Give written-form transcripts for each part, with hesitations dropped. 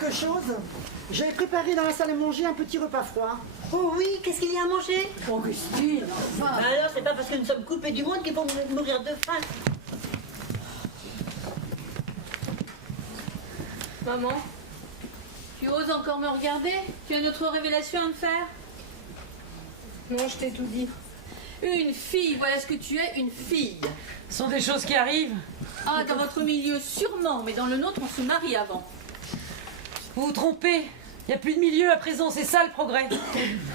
quelque chose? J'avais préparé dans la salle à manger un petit repas froid. Oh oui, qu'est-ce qu'il y a à manger? Augustine, enfin... Alors, c'est pas parce que nous sommes coupés du monde qu'ils vont mourir de faim. Maman, tu oses encore me regarder? Tu as une autre révélation à me faire? Non, je t'ai tout dit. Une fille, voilà ce que tu es, une fille. Ce sont des choses qui arrivent. Ah, dans votre milieu, sûrement, mais dans le nôtre, on se marie avant. Vous vous trompez. Il n'y a plus de milieu à présent, c'est ça le progrès.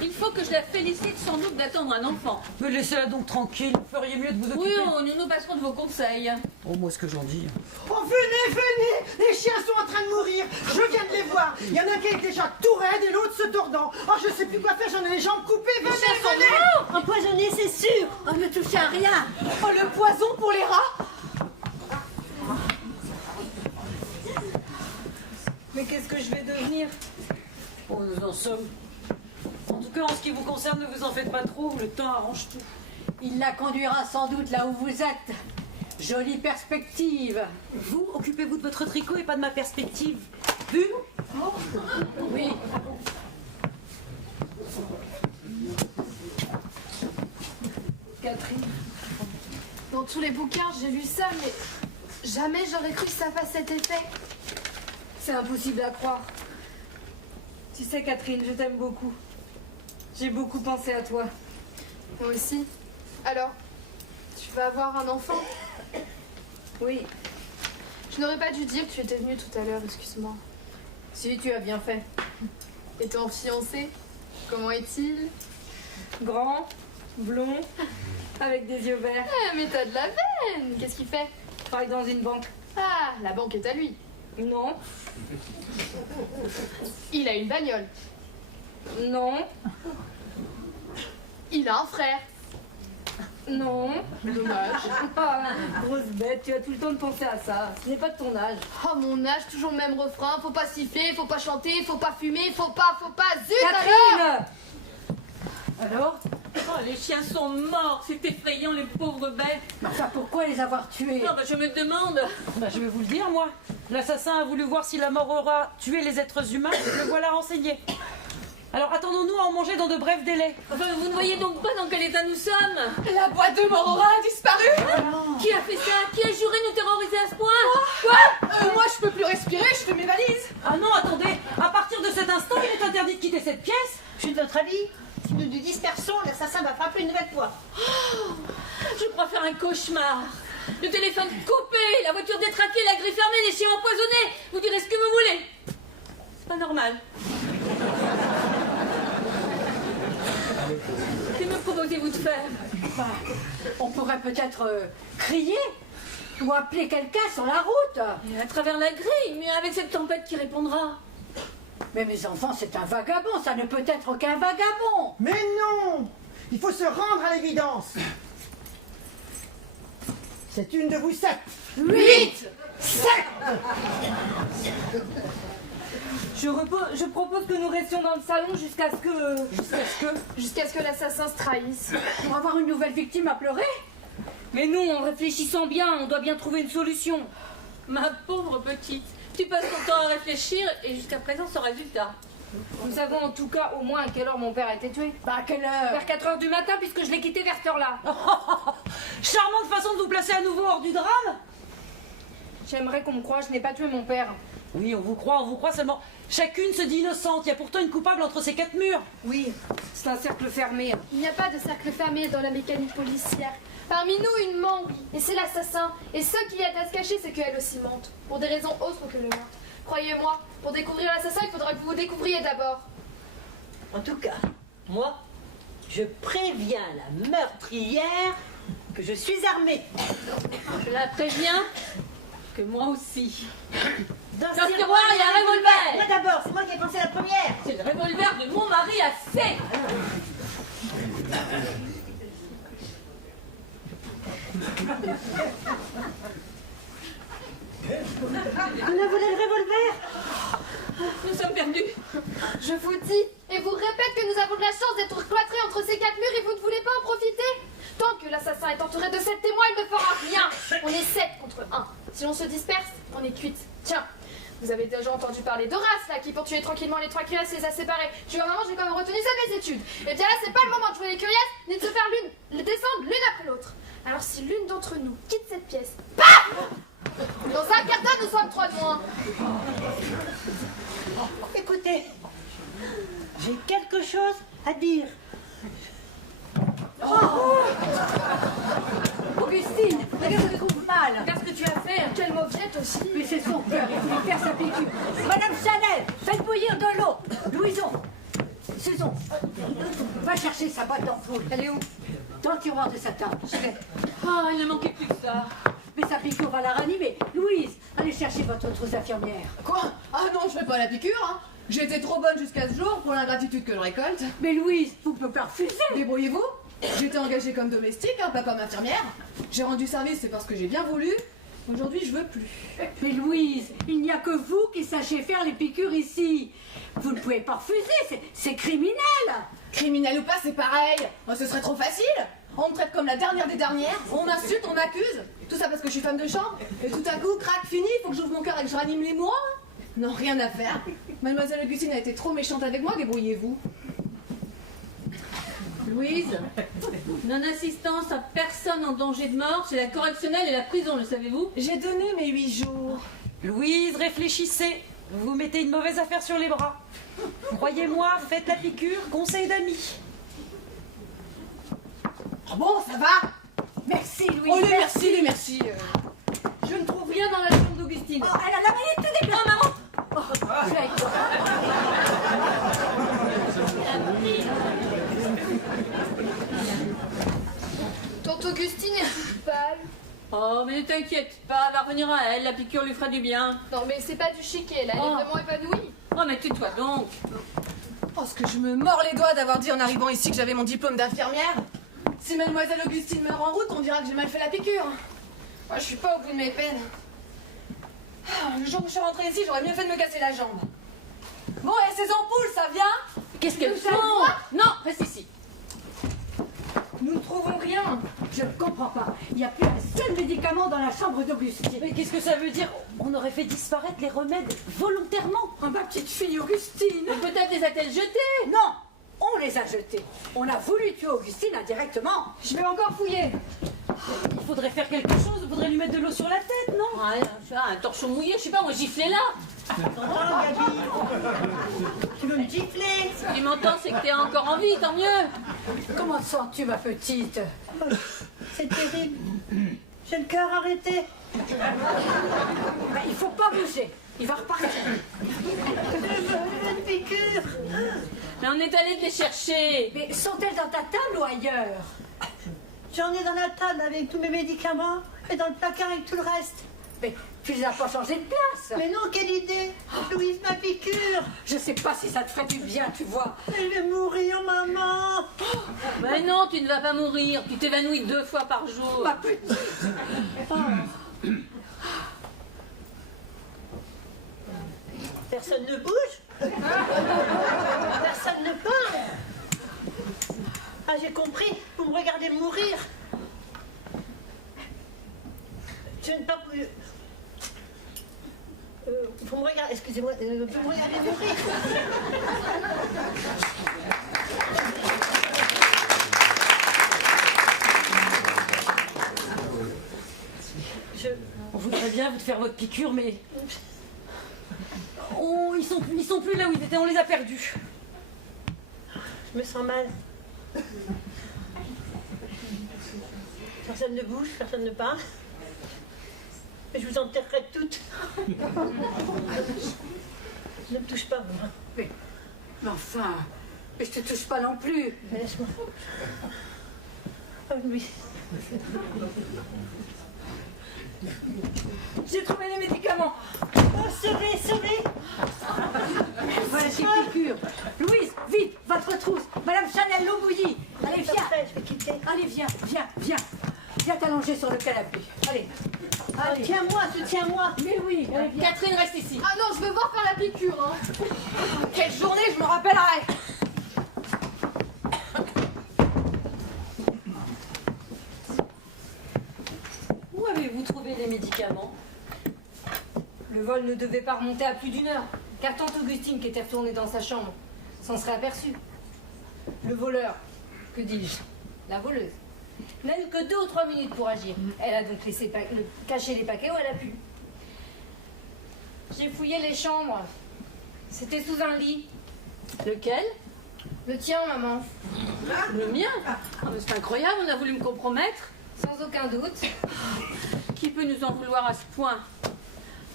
Il faut que je la félicite sans doute d'attendre un enfant. Me laissez-la donc tranquille, vous feriez mieux de vous occuper. Oui, nous nous passerons de vos conseils. Oh, moi, ce que j'en dis. Oh, venez, venez! Les chiens sont en train de mourir. Je viens de les voir. Il y en a un qui est déjà tout raide et l'autre se tordant. Oh, je sais plus quoi faire, j'en ai les jambes coupées. Venez, venez! Empoisonné, c'est sûr. On ne touche à rien. Oh, le poison pour les rats! Mais qu'est-ce que je vais devenir? Oh, nous en sommes. En tout cas, en ce qui vous concerne, ne vous en faites pas trop, le temps arrange tout. Il la conduira sans doute là où vous êtes. Jolie perspective. Vous, occupez-vous de votre tricot et pas de ma perspective. Vu? Oui. Catherine. Dans tous les bouquins, j'ai lu ça, mais jamais j'aurais cru que ça fasse cet effet. C'est impossible à croire. Tu sais, Catherine, je t'aime beaucoup. J'ai beaucoup pensé à toi. Moi aussi. Alors, tu vas avoir un enfant? Oui, Je n'aurais pas dû dire que tu étais venue tout à l'heure, excuse-moi. si, tu as bien fait. Et ton fiancé, comment est-il? Grand, blond, avec des yeux verts. Ah, mais t'as de la veine! Qu'est-ce qu'il fait? Travaille dans une banque. Ah, la banque est à lui. Non, Il a une bagnole. non, Il a un frère. non. Dommage. Ah, grosse bête, tu as tout le temps de penser à ça. Ce n'est pas de ton âge. Oh, mon âge, toujours le même refrain. Faut pas siffler, faut pas chanter, faut pas fumer, faut pas, zut alors! Catherine! Alors? Oh, les chiens sont morts, c'est effrayant, les pauvres bêtes. Mais enfin, pourquoi les avoir tués? Non, bah, je me demande. Bah, je vais vous le dire, moi. L'assassin a voulu voir si la mort aura tué les êtres humains. Le voilà renseigné. Alors attendons-nous à en manger dans de brefs délais. Enfin, vous ne voyez donc pas dans quel état nous sommes? La boîte de Morora a disparu! Qui a fait ça? Qui a juré nous terroriser à ce point? Quoi? Moi, je peux plus respirer, je fais mes valises. Ah non, attendez. À partir de cet instant, il est interdit de quitter cette pièce. Je suis de votre avis. Si nous nous dispersons, l'assassin va frapper une nouvelle fois. Je crois faire un cauchemar. Le téléphone coupé, la voiture détraquée, la grille fermée, les chiens empoisonnés. Vous direz ce que vous voulez. C'est pas normal. Que me proposez-vous de faire? Bah, on pourrait peut-être crier ou appeler quelqu'un sur la route. Et à travers la grille, mais avec cette tempête qui répondra. Mais mes enfants, c'est un vagabond, ça ne peut être qu'un vagabond. Mais non! Il faut se rendre à l'évidence. C'est une de vous 7. 8, 7. Je propose que nous restions dans le salon jusqu'à ce que... Jusqu'à ce que l'assassin se trahisse. Pour avoir une nouvelle victime à pleurer? Mais nous, en réfléchissant bien, on doit bien trouver une solution. Ma pauvre petite, tu passes ton temps à réfléchir et jusqu'à présent sans résultat. Nous savons en tout cas au moins à quelle heure mon père a été tué. Bah, à quelle heure? Vers 4h du matin, puisque je l'ai quitté vers cette heure-là. Charmante façon de vous placer à nouveau hors du drame. J'aimerais qu'on me croie, je n'ai pas tué mon père. Oui, on vous croit seulement. Chacune se dit innocente. Il y a pourtant une coupable entre ces 4 murs. Oui, c'est un cercle fermé. Il n'y a pas de cercle fermé dans la mécanique policière. Parmi nous, une ment, et c'est l'assassin. Et ce qu'il y a à se cacher, c'est qu'elle aussi mente. Pour des raisons autres que le meurtre. Croyez-moi, pour découvrir l'assassin, il faudra que vous vous découvriez d'abord. En tout cas, moi, je préviens la meurtrière que je suis armée. Je la préviens que moi aussi. Dans Dans ce tiroir, il y a un revolver. Moi d'abord, c'est moi qui ai pensé la première. C'est le revolver de mon mari assez. On a volé le revolver. Nous sommes perdus. Je vous dis, et vous répète que nous avons de la chance d'être cloîtrés entre ces 4 murs et vous ne voulez pas en profiter. Tant que l'assassin est entouré de 7 témoins, il ne fera rien. On est 7 contre 1. Si l'on se disperse, on est cuite. Tiens, Vous avez déjà entendu parler d'Horace, là, qui pour tuer tranquillement les 3 curieuses les a séparées. Tu vois, maman, j'ai quand même retenu ça de mes études. Et bien là, c'est pas le moment de jouer les curieuses, ni de se faire descendre l'une après l'autre. Alors si l'une d'entre nous quitte cette pièce, paf, dans un quart d'heure, nous sommes 3 de moins. Écoutez, j'ai quelque chose à dire. Augustine, regarde, je trouve mal. Qu'est-ce que tu as fait? Quelle mauviette aussi. Mais c'est son cœur, il faut lui faire sa piqûre. Madame Chanel, faites bouillir de l'eau. Louison, Susan, va chercher sa boîte d'ampoule. Elle est où? Dans le tiroir de sa table. Je vais. Ah, il ne manquait plus que ça. Mais sa piqûre va la ranimer. Louise, allez chercher votre trousse infirmière. Quoi? Ah non, je fais pas la piqûre, hein. J'ai été trop bonne jusqu'à ce jour pour l'ingratitude que je récolte. Mais Louise, vous ne pouvez pas refuser. Débrouillez-vous. J'étais engagée comme domestique, hein, pas comme infirmière. J'ai rendu service, c'est parce que j'ai bien voulu. Aujourd'hui, je veux plus. Mais Louise, il n'y a que vous qui sachez faire les piqûres ici. Vous ne pouvez pas refuser, c'est criminel. Criminel ou pas, c'est pareil. Moi, ce serait trop facile. On me traite comme la dernière des dernières. On m'insulte, on m'accuse. Tout ça parce que je suis femme de chambre. Et tout à coup, crac, fini, faut que j'ouvre mon cœur et que je ranime les mois. Non, rien à faire. Mademoiselle Augustine a été trop méchante avec moi, débrouillez-vous. Louise, non-assistance à personne en danger de mort, c'est la correctionnelle et la prison, le savez-vous? J'ai donné mes 8 jours. Louise, réfléchissez. Vous vous mettez une mauvaise affaire sur les bras. Croyez-moi, faites la piqûre, conseil d'amis. Ah bon, ça va? Merci Louise. Oh, les merci, les merci. Je ne trouve rien dans la chambre d'Augustine. Oh, elle a la manette tout déplacée. maman! Je vais avec toi. Tante Augustine est toute pâle. Oh, mais ne t'inquiète pas, elle va revenir à elle, la piqûre lui fera du bien. Non mais c'est pas du chiquet, là, elle est Oh. vraiment épanouie. Oh, mais tais-toi donc. Oh, ce que je me mords les doigts d'avoir dit en arrivant ici que j'avais mon diplôme d'infirmière. Si mademoiselle Augustine meurt en route, on dira que j'ai mal fait la piqûre. Moi, je suis pas au bout de mes peines. Ah, le jour où je suis rentrée ici, j'aurais mieux fait de me casser la jambe. Bon, et ces ampoules, ça vient? Qu'est-ce qu'elles font? Non, reste ici. Nous ne trouvons rien. Je ne comprends pas. Il n'y a plus un seul médicament dans la chambre d'Augustine. Mais qu'est-ce que ça veut dire? On aurait fait disparaître les remèdes volontairement. Oh, ma petite fille Augustine. Mais peut-être les a-t-elle jetés? Non, on les a jetés. On a voulu tuer Augustine indirectement. Je vais encore fouiller. Il faudrait faire quelque chose, il faudrait lui mettre de l'eau sur la tête, non? Ouais, un torchon mouillé, je sais pas, moi giflez-la. T'entends, Gabi? Tu veux me gifler? Si tu m'entends, c'est que t'es encore en vie, tant mieux. Comment te sens-tu, ma petite? C'est terrible. J'ai le cœur arrêté. Ben, il faut pas bouger. Il va repartir. Je veux une piqûre. Mais on est allé te les chercher. Mais sont-elles dans ta table ou ailleurs? J'en ai dans la table avec tous mes médicaments et dans le placard avec tout le reste. Mais tu les as pas changé de place. Mais non, quelle idée! Louise, ma piqûre! Je sais pas si ça te ferait du bien, tu vois. Je vais mourir, maman! Mais non, tu ne vas pas mourir. Tu t'évanouis 2 fois par jour. Ma petite. Personne ne bouge? Personne ne parle? Ah, j'ai compris. Vous me regardez mourir. Je ne pas... vous me regardez... Excusez-moi. Vous me regardez mourir. On voudrait bien vous faire votre piqûre, mais... Oh, ils sont plus là où ils étaient, on les a perdus. Je me sens mal. Personne ne bouge, personne ne parle. Et je vous enterrerai toutes. Ne me touche pas, moi. Mais enfin, mais je te touche pas non plus. Mais laisse-moi. Oh oui. J'ai trouvé les médicaments. Oh, sauvez, sauvez! Voilà ces piqûres. Louise, vite, votre trousse. Madame Chanel, l'eau bouillie. Allez, viens. Après, je vais quitter. Allez, viens, viens, viens. Viens t'allonger sur le canapé. Allez. Allez. Tiens-moi, soutiens-moi. Mais oui, allez, viens. Catherine, reste ici. Ah non, je veux voir faire la piqûre, hein. Quelle journée, je me rappellerai. Où avez-vous trouvé les médicaments? Le vol ne devait pas remonter à plus d'1 heure, car tante Augustine, qui était retournée dans sa chambre, s'en serait aperçue. Le voleur, que dis-je, la voleuse, n'a eu que 2 ou 3 minutes pour agir. Elle a donc laissé cacher les paquets où elle a pu. J'ai fouillé les chambres. C'était sous un lit. Lequel? Le tien, maman. Le mien? Ah, mais c'est incroyable, on a voulu me compromettre. Sans aucun doute. Qui peut nous en vouloir à ce point?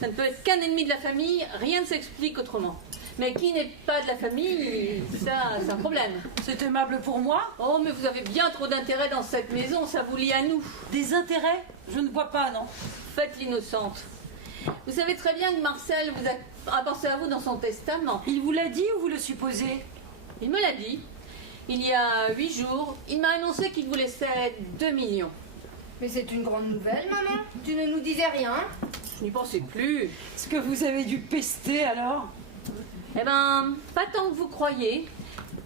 Ça ne peut être qu'un ennemi de la famille, rien ne s'explique autrement. Mais qui n'est pas de la famille, ça, c'est un problème. C'est aimable pour moi. Oh, mais vous avez bien trop d'intérêt dans cette maison, ça vous lie à nous. Des intérêts? Je ne vois pas, non. Faites l'innocente. Vous savez très bien que Marcel vous a pensé à vous dans son testament. Il vous l'a dit ou vous le supposez? Il me l'a dit. Il y a 8 jours, il m'a annoncé qu'il vous laissait 2 millions. Mais c'est une grande nouvelle, maman. Tu ne nous disais rien. Je n'y pensais plus. Est-ce que vous avez dû pester alors? Eh ben, pas tant que vous croyez.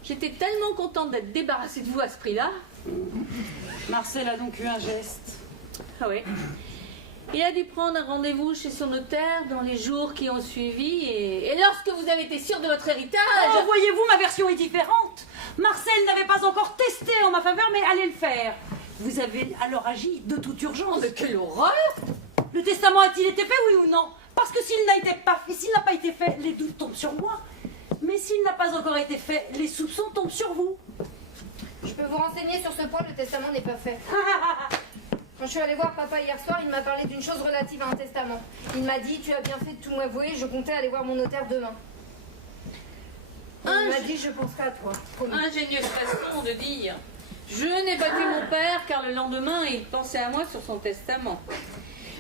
J'étais tellement contente d'être débarrassée de vous à ce prix-là. Marcel a donc eu un geste. Ah oui. Il a dû prendre un rendez-vous chez son notaire dans les jours qui ont suivi et lorsque vous avez été sûr de votre héritage... Oh, voyez-vous, ma version est différente. Marcel n'avait pas encore testé en ma faveur, mais allait le faire. Vous avez alors agi de toute urgence. Oh, mais quelle horreur! Le testament a-t-il été fait, oui ou non? Parce que s'il n'a pas été fait, les doutes tombent sur moi. Mais s'il n'a pas encore été fait, les soupçons tombent sur vous. Je peux vous renseigner sur ce point, le testament n'est pas fait. Quand je suis allée voir papa hier soir, il m'a parlé d'une chose relative à un testament. Il m'a dit, tu as bien fait de tout m'avouer, je comptais aller voir mon notaire demain. Il m'a dit, je penserai à toi. Promis. Ingénieuse façon de dire. Je n'ai pas tué mon père car le lendemain il pensait à moi sur son testament.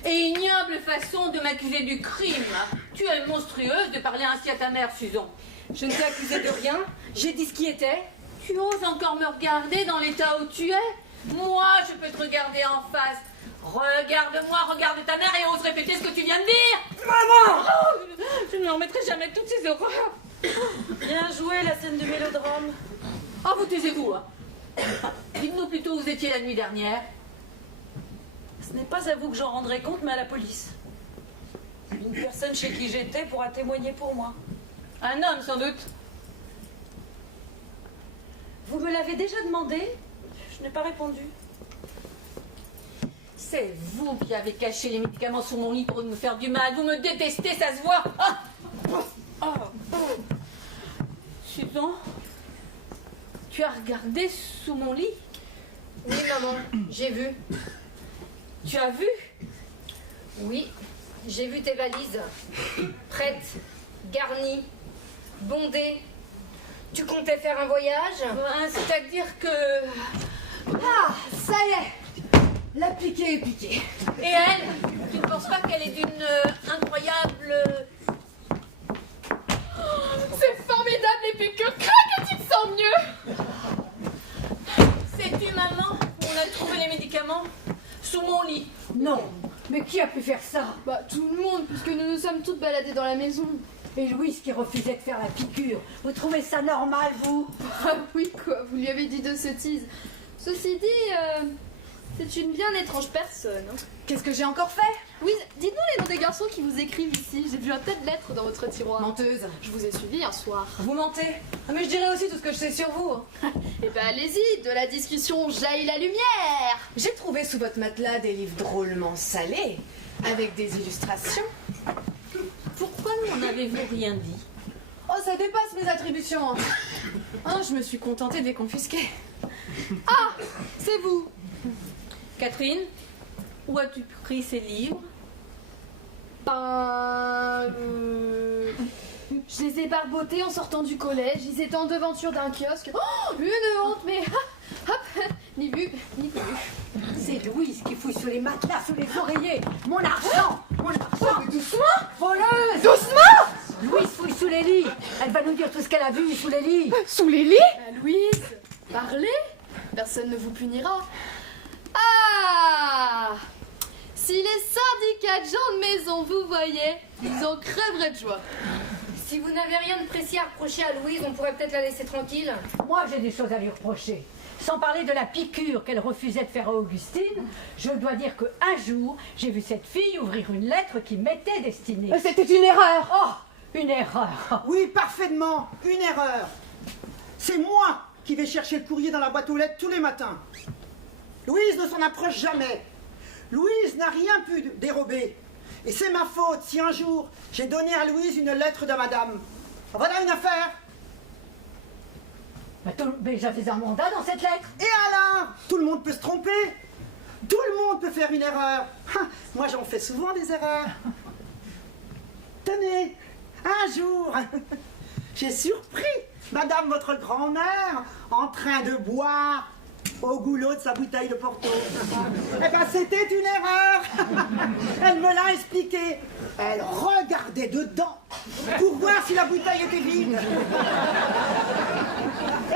Et ignoble façon de m'accuser du crime. Tu es monstrueuse de parler ainsi à ta mère, Susan. Je ne t'ai accusé de rien, j'ai dit ce qui était. Tu oses encore me regarder dans l'état où tu es? Moi, je peux te regarder en face. Regarde-moi, regarde ta mère et ose répéter ce que tu viens de dire. Maman! Je ne me remettrai jamais de toutes ces horreurs. Bien joué, la scène du mélodrame. Ah, vous taisez-vous, hein. Dites-nous plutôt où vous étiez la nuit dernière. Ce n'est pas à vous que j'en rendrai compte, mais à la police. Une personne chez qui j'étais pourra témoigner pour moi. Un homme, sans doute. Vous me l'avez déjà demandé? Je n'ai pas répondu. C'est vous qui avez caché les médicaments sous mon lit pour me faire du mal. Vous me détestez, ça se voit. Ah! Susan, tu as regardé sous mon lit? Oui, maman, j'ai vu. Tu as vu? Oui, j'ai vu tes valises. Prêtes, garnies, bondées. Tu comptais faire un voyage? C'est-à-dire que... Ah, ça y est, la piquée est piquée. Et elle, tu ne penses pas qu'elle est d'une incroyable... C'est formidable, les piqûres craquent et tu te sens mieux. Sais-tu, maman, où on a trouvé les médicaments? Sous mon lit. Non, mais qui a pu faire ça? Bah, tout le monde, puisque nous nous sommes toutes baladées dans la maison. Et Louise qui refusait de faire la piqûre. Vous trouvez ça normal, vous? Ah oui, quoi, vous lui avez dit de sottises. Ceci dit, c'est une bien étrange personne. Hein. Qu'est-ce que j'ai encore fait? Oui, dites-nous les noms des garçons qui vous écrivent ici. J'ai vu un tas de lettres dans votre tiroir. Menteuse. Je vous ai suivi hier soir. Vous mentez. Ah, mais je dirais aussi tout ce que je sais sur vous. Eh ben allez-y, de la discussion jaillit la lumière. J'ai trouvé sous votre matelas des livres drôlement salés, avec des illustrations. Pourquoi n'en avez-vous rien dit? Oh, ça dépasse mes attributions. Hein. Oh, je me suis contentée de les confisquer. Ah, c'est vous. Catherine, où as-tu pris ces livres? Ben... je les ai barbotés en sortant du collège. Ils étaient en devanture d'un kiosque. Oh, une honte, mais... Hop, ni vu, ni vu. C'est Louise qui fouille sous les matelas, sous les oreillers. Mon argent! Mon argent! Mais doucement! Voleuse! Doucement! Louise fouille sous les lits. Elle va nous dire tout ce qu'elle a vu sous les lits. Sous les lits? Louise, parlez. Personne ne vous punira. Ah! Si les syndicats de gens de maison vous voyaient, ils en crèveraient de joie. Si vous n'avez rien de précis à reprocher à Louise, on pourrait peut-être la laisser tranquille. Moi, j'ai des choses à lui reprocher. Sans parler de la piqûre qu'elle refusait de faire à Augustine, je dois dire qu'un jour, j'ai vu cette fille ouvrir une lettre qui m'était destinée. C'était une erreur. Oh, une erreur. Oui, parfaitement, une erreur. C'est moi qui vais chercher le courrier dans la boîte aux lettres tous les matins. Louise ne s'en approche jamais. Louise n'a rien pu dérober. Et c'est ma faute si un jour j'ai donné à Louise une lettre de madame. Voilà une affaire. Mais j'avais un mandat dans cette lettre. Et alors, tout le monde peut se tromper. Tout le monde peut faire une erreur. Moi, j'en fais souvent des erreurs. Tenez, un jour, j'ai surpris madame votre grand-mère en train de boire au goulot de sa bouteille de Porto. Eh ben, c'était une erreur. Elle me l'a expliqué. Elle regardait dedans pour voir si la bouteille était vide.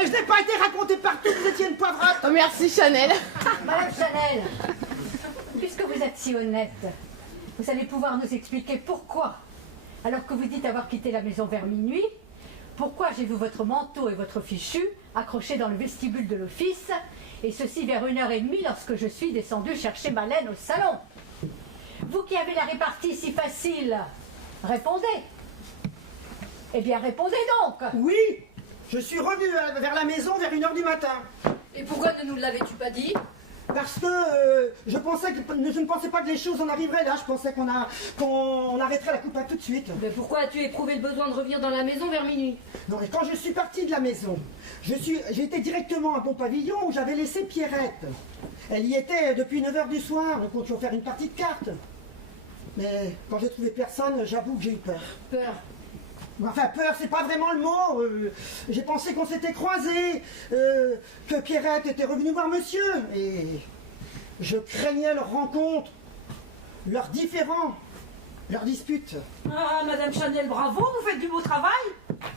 Et je n'ai pas été raconté partout que vous étiez une poivrotte. Oh, merci Chanel. Madame Chanel, puisque vous êtes si honnête, vous allez pouvoir nous expliquer pourquoi, alors que vous dites avoir quitté la maison vers minuit, pourquoi j'ai vu votre manteau et votre fichu accrochés dans le vestibule de l'office, et ceci vers 1h30 lorsque je suis descendue chercher ma laine au salon. Vous qui avez la répartie si facile, répondez. Eh bien, répondez donc. Oui, je suis revenu vers la maison vers 1h du matin. Et pourquoi ne nous l'avais-tu pas dit? Parce que je ne pensais pas que les choses en arriveraient là. Je pensais qu'on arrêterait la coupe tout de suite. Mais pourquoi as-tu éprouvé le besoin de revenir dans la maison vers minuit? Non, mais quand je suis parti de la maison, j'ai été directement à Bon Pavillon où j'avais laissé Pierrette. Elle y était depuis 9h du soir, nous comptions faire une partie de cartes. Mais quand j'ai trouvé personne, j'avoue que j'ai eu peur. Peur? Enfin, peur, c'est pas vraiment le mot. J'ai pensé qu'on s'était croisés, que Pierrette était revenue voir monsieur. Et je craignais leur rencontre, leurs différends, leurs disputes. Ah, Madame Chanel, bravo, vous faites du beau travail.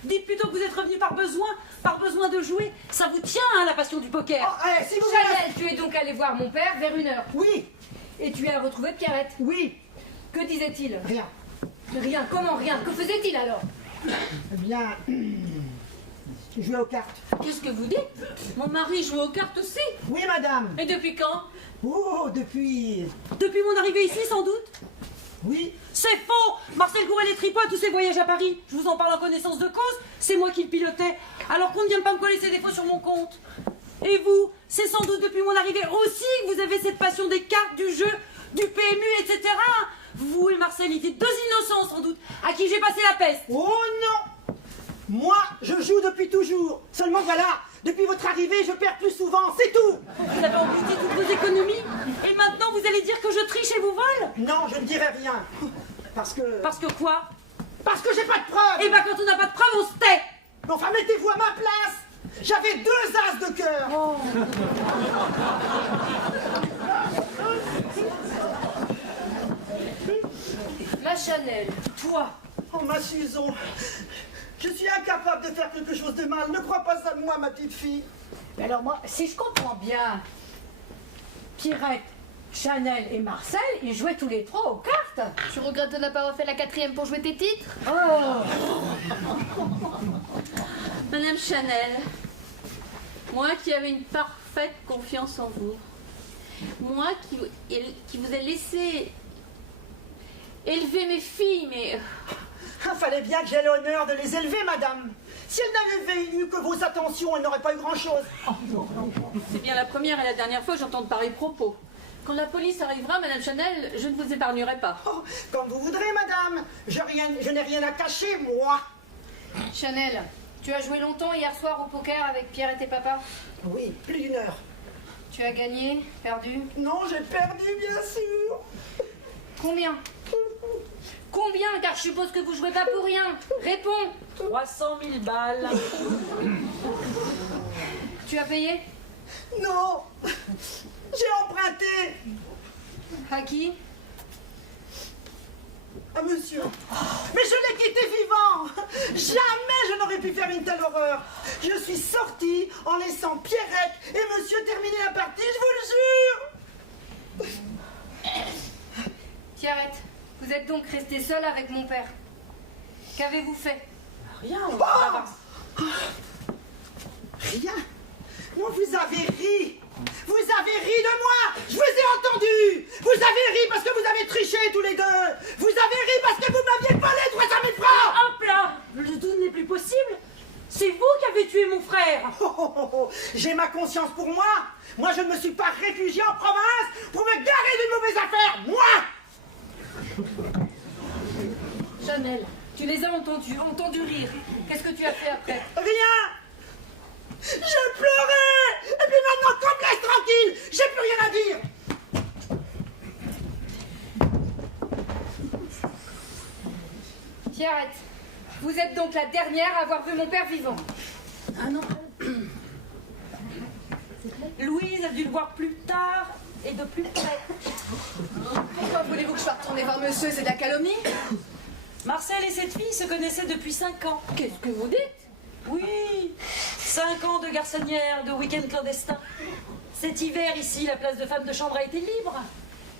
Dites plutôt que vous êtes revenu par besoin de jouer. Ça vous tient, hein, la passion du poker. Oh, allez, si vous Chanel, tu es donc allé voir mon père vers 1h. Oui, Et tu as retrouvé Pierrette. oui, Que disait-il? rien. Rien, comment rien? Que faisait-il alors? Eh bien, je jouais aux cartes. Qu'est-ce que vous dites? Mon mari joue aux cartes aussi. Oui, madame. Et depuis quand? Oh, depuis... Depuis mon arrivée ici, sans doute. Oui, C'est faux. Marcel Gouret les tripots, tous ses voyages à Paris. Je vous en parle en connaissance de cause. C'est moi qui le pilotais. Alors qu'on ne vient pas me coller ses défauts sur mon compte. Et vous, c'est sans doute depuis mon arrivée aussi que vous avez cette passion des cartes, du jeu, du PMU, etc. Vous et Marcel étiez deux innocents sans doute, à qui j'ai passé la peste. oh non. Moi, je joue depuis toujours. Seulement voilà, depuis votre arrivée, je perds plus souvent, c'est tout. Vous avez amputé toutes vos économies. Et maintenant, vous allez dire que je triche et vous vole. Non, je ne dirai rien. Parce que... Parce que quoi? Parce que j'ai pas de preuves. Eh ben, quand on n'a pas de preuves, on se tait. Enfin, mettez-vous à ma place. J'avais 2 as de cœur. Ma Chanel, Toi, Oh, ma Susan, je suis incapable de faire quelque chose de mal. Ne crois pas ça de moi, ma petite fille. Mais alors moi, si je comprends bien, Pierrette, Chanel et Marcel, ils jouaient tous les 3 aux cartes. Tu regrettes de n'avoir pas refait la 4e pour jouer tes titres? Madame Chanel, moi qui avais une parfaite confiance en vous, moi qui vous ai laissé élever mes filles, mais Il fallait bien que j'aie l'honneur de les élever, madame. Si elles n'avaient eu que vos attentions, elles n'auraient pas eu grand-chose. c'est bien la première et la dernière fois que j'entends de pareils propos. Quand la police arrivera, Madame Chanel, je ne vous épargnerai pas. Oh, comme vous voudrez, madame. Je n'ai rien à cacher, moi. Chanel, tu as joué longtemps hier soir au poker avec Pierre et tes papas? Oui, plus d'1 heure. Tu as gagné? Perdu? Non, j'ai perdu, bien sûr. Combien? Combien? Car je suppose que vous jouez pas pour rien. Réponds. 300 000 balles. Tu as payé? Non, j'ai emprunté À qui? à monsieur. Mais je l'ai quitté vivant. Jamais je n'aurais pu faire une telle horreur. Je suis sortie en laissant Pierrette et monsieur terminer la partie, je vous le jure. Pierrette, vous êtes donc restée seule avec mon père. Qu'avez-vous fait? Rien. Rien. Non, vous avez ri. Vous avez ri de moi. Je vous ai entendu. Vous avez ri parce que vous avez triché tous les deux. Vous avez ri parce que vous m'aviez volé 300 000 francs. Hop là, le doute n'est plus possible. C'est vous qui avez tué mon frère. J'ai ma conscience pour moi. Moi, je ne me suis pas réfugié en province pour me garer d'une mauvaise affaire. Moi. Chanel, tu les as entendus rire. Qu'est-ce que tu as fait après? Rien. Je pleurais. Et puis maintenant, qu'on me laisse tranquille. J'ai plus rien à dire. Tiarette, vous êtes donc la dernière à avoir vu mon père vivant. Ah non. Louise a dû le voir plus tard et de plus près. Pourquoi voulez-vous que je sois retournée voir monsieur? C'est de la calomnie? Marcel et cette fille se connaissaient depuis 5 ans. Qu'est-ce que vous dites? Oui, 5 ans de garçonnière, de week-end clandestin. Cet hiver, ici, la place de femme de chambre a été libre.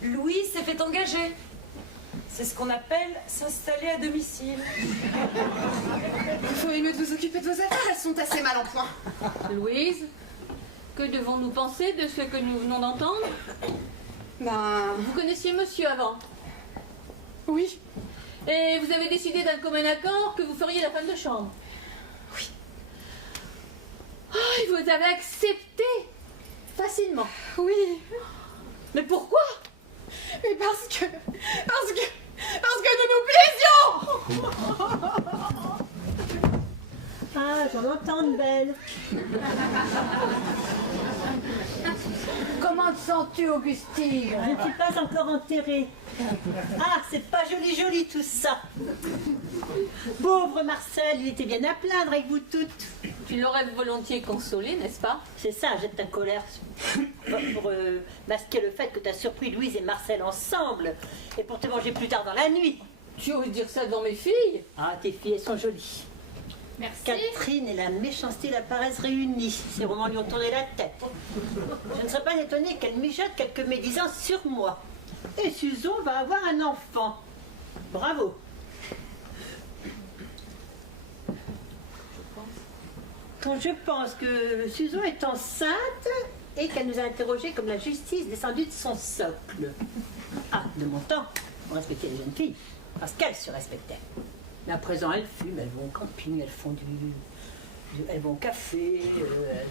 Louise s'est fait engager. C'est ce qu'on appelle s'installer à domicile. Il faut mieux de vous occuper de vos affaires, elles sont assez mal en point. Louise, que devons-nous penser de ce que nous venons d'entendre? Ben... Vous connaissiez monsieur avant? oui. Et vous avez décidé d'un commun accord que vous feriez la femme de chambre? Oui. Oh, et vous avez accepté facilement? Oui. Mais pourquoi? Mais parce que nous nous plaisions. Ah, j'en entends une belle. Comment te sens-tu, Augustine? Je ne suis pas encore enterrée. Ah, c'est pas joli joli tout ça. Pauvre Marcel, il était bien à plaindre avec vous toutes. Tu l'aurais volontiers consolé, n'est-ce pas? C'est ça, jette ta colère pour masquer le fait que tu as surpris Louise et Marcel ensemble et pour te venger plus tard dans la nuit. Tu oses dire ça devant mes filles? Ah, tes filles, elles sont jolies. Merci. Catherine et la méchanceté la paraissent réunies. Ces romans lui ont tourné la tête. Je ne serais pas étonnée qu'elle mijote quelques médisances sur moi. Et Susan va avoir un enfant. Bravo. Quand je pense que Susan est enceinte et qu'elle nous a interrogés comme la justice descendue de son socle. Ah, de mon temps, on respectait les jeunes filles parce qu'elles se respectaient. Mais à présent, elles fument, elles vont au camping, elles vont au café, elles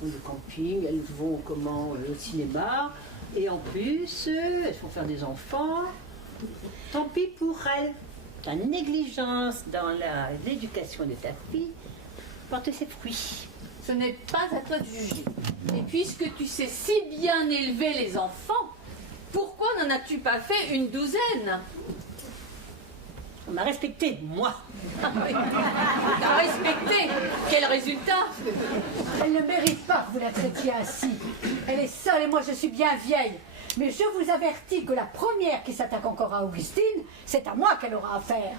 vont au camping, elles vont au cinéma. Et en plus, elles font faire des enfants. Tant pis pour elles. Ta négligence dans l'éducation de ta fille porte ses fruits. Ce n'est pas à toi de juger. Et puisque tu sais si bien élever les enfants, pourquoi n'en as-tu pas fait une douzaine? On m'a respecté, moi. T'as respecté? Quel résultat? Elle ne mérite pas que vous la traitiez ainsi. Elle est seule et moi je suis bien vieille. Mais je vous avertis que la première qui s'attaque encore à Augustine, c'est à moi qu'elle aura affaire.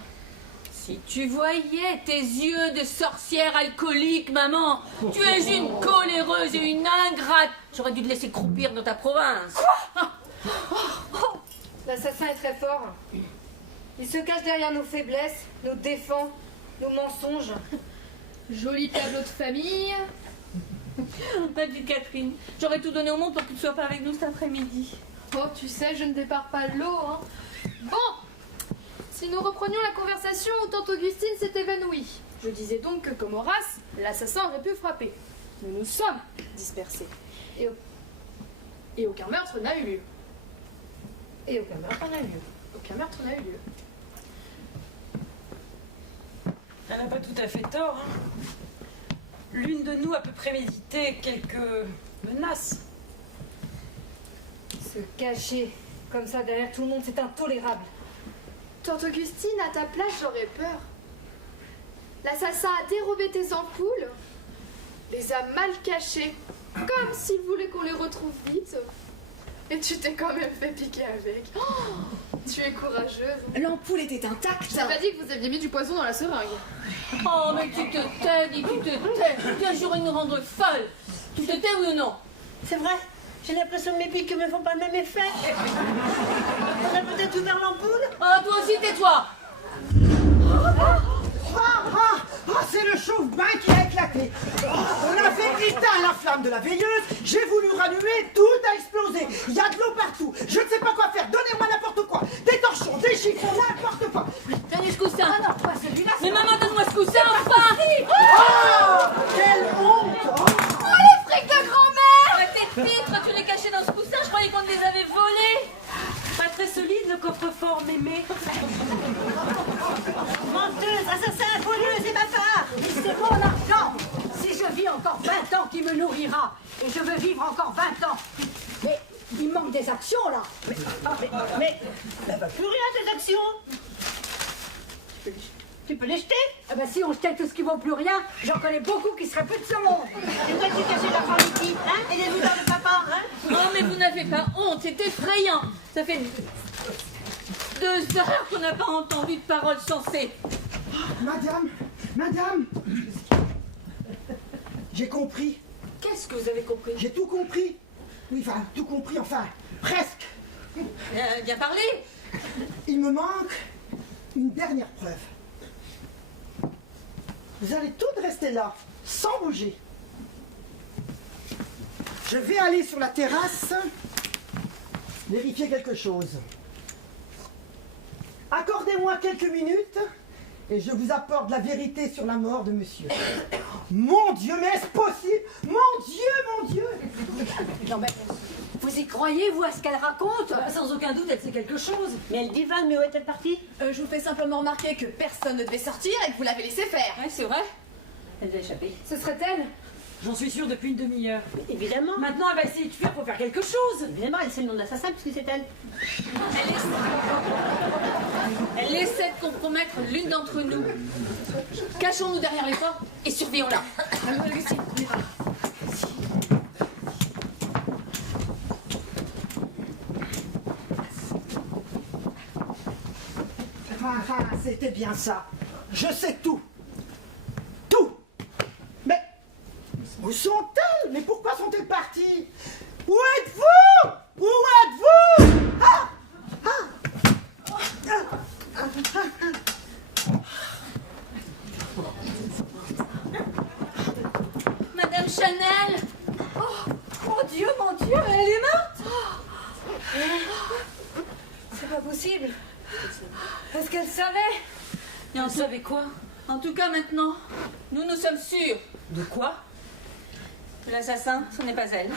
Si tu voyais tes yeux de sorcière alcoolique, maman, tu es une coléreuse et une ingrate. J'aurais dû te laisser croupir dans ta province. L'assassin est très fort. Il se cache derrière nos faiblesses, nos défend, nos mensonges. Joli tableau de famille. Ma petite Catherine, j'aurais tout donné au monde pour que tu ne sois pas avec nous cet après-midi. Oh, tu sais, je ne dépare pas de l'eau, hein. Bon, si nous reprenions la conversation où tante Augustine s'est évanouie. Je disais donc que, comme Horace, l'assassin aurait pu frapper. Nous nous sommes dispersés. Et aucun meurtre n'a eu lieu. Et aucun meurtre n'a eu lieu. Aucun meurtre n'a eu lieu. Elle n'a pas tout à fait tort. Hein. L'une de nous a pu préméditer quelques menaces. Se cacher comme ça derrière tout le monde, c'est intolérable. Tante Augustine, à ta place, j'aurais peur. L'assassin a dérobé tes ampoules, les a mal cachées, comme s'il voulait qu'on les retrouve vite. Et tu t'es quand même fait piquer avec. Oh, tu es courageuse. L'ampoule était intacte. Je t'ai pas dit que vous aviez mis du poison dans la seringue. Oh, mais tu te tais, dis, tu te tais. Tu as juré de nous rendre folles. Tu te tais ou non? C'est vrai. J'ai l'impression que mes piques ne me font pas le même effet. On a peut-être ouvert l'ampoule. Ah, toi aussi, tais-toi. Ah, Oh, c'est le chauffe-bain qui a éclaté. On avait éteint la flamme de la veilleuse, j'ai voulu rallumer, tout a explosé. Il y a de l'eau partout, je ne sais pas quoi faire, donnez-moi n'importe quoi. Des torchons, des chiffons, n'importe quoi. Tenez ce coussin. Ah non, toi, celui-là, Mais maman, donne-moi ce coussin, enfin. Oh, quelle honte. Oh. Fric de grand-mère. La tête pitre, tu l'es caché dans ce coussin, je croyais qu'on te les avait volés. Pas très solide le coffre-fort, mémé. Menteuse, assassin, voleuse et bâtard! c'est mon argent. Si je vis encore 20 ans, qui me nourrira. Et je veux vivre encore 20 ans. Mais il manque des actions, là. Mais plus rien des actions! Tu peux les jeter? Ah ben, si on jetait tout ce qui vaut plus rien, j'en connais beaucoup qui seraient plus de ce monde. Et toi, tu cachais la pharmacie, hein? Et les boutons de papa, hein? Oh, mais vous n'avez pas honte, c'est effrayant. Ça fait 2 heures qu'on n'a pas entendu de paroles sensées. Madame, j'ai compris, Qu'est-ce que vous avez compris? j'ai tout compris. Oui, enfin, tout compris, enfin, presque. Bien parlé. Il me manque une dernière preuve. Vous allez toutes rester là, sans bouger. Je vais aller sur la terrasse vérifier quelque chose. Accordez-moi quelques minutes et je vous apporte la vérité sur la mort de monsieur. Mon Dieu, mais est-ce possible? Mon Dieu! Non mais, vous y croyez, vous, à ce qu'elle raconte? Sans aucun doute, elle sait quelque chose. Mais elle divague, mais où est-elle partie? Je vous fais simplement remarquer que personne ne devait sortir et que vous l'avez laissé faire. Ouais, c'est vrai. Elle a échappé. Ce serait elle? J'en suis sûre depuis une demi-heure. Évidemment. Maintenant, elle va essayer de fuir pour faire quelque chose. Évidemment, elle sait le nom de l'assassin puisque c'est elle. Elle essaie de compromettre l'une d'entre nous. Cachons-nous derrière les portes et surveillons-la. Augustine, on y va. Ah, c'était bien ça. Je sais tout. Tout. Mais où sont-elles? Mais pourquoi sont-elles parties? Où êtes-vous? Où êtes-vous? Ah! Madame Chanel. Oh, mon Dieu, elle est morte. C'est pas possible. Est-ce qu'elle savait? Et on savait quoi? En tout cas, maintenant, nous sommes sûrs De quoi? que l'assassin, ce n'est pas elle.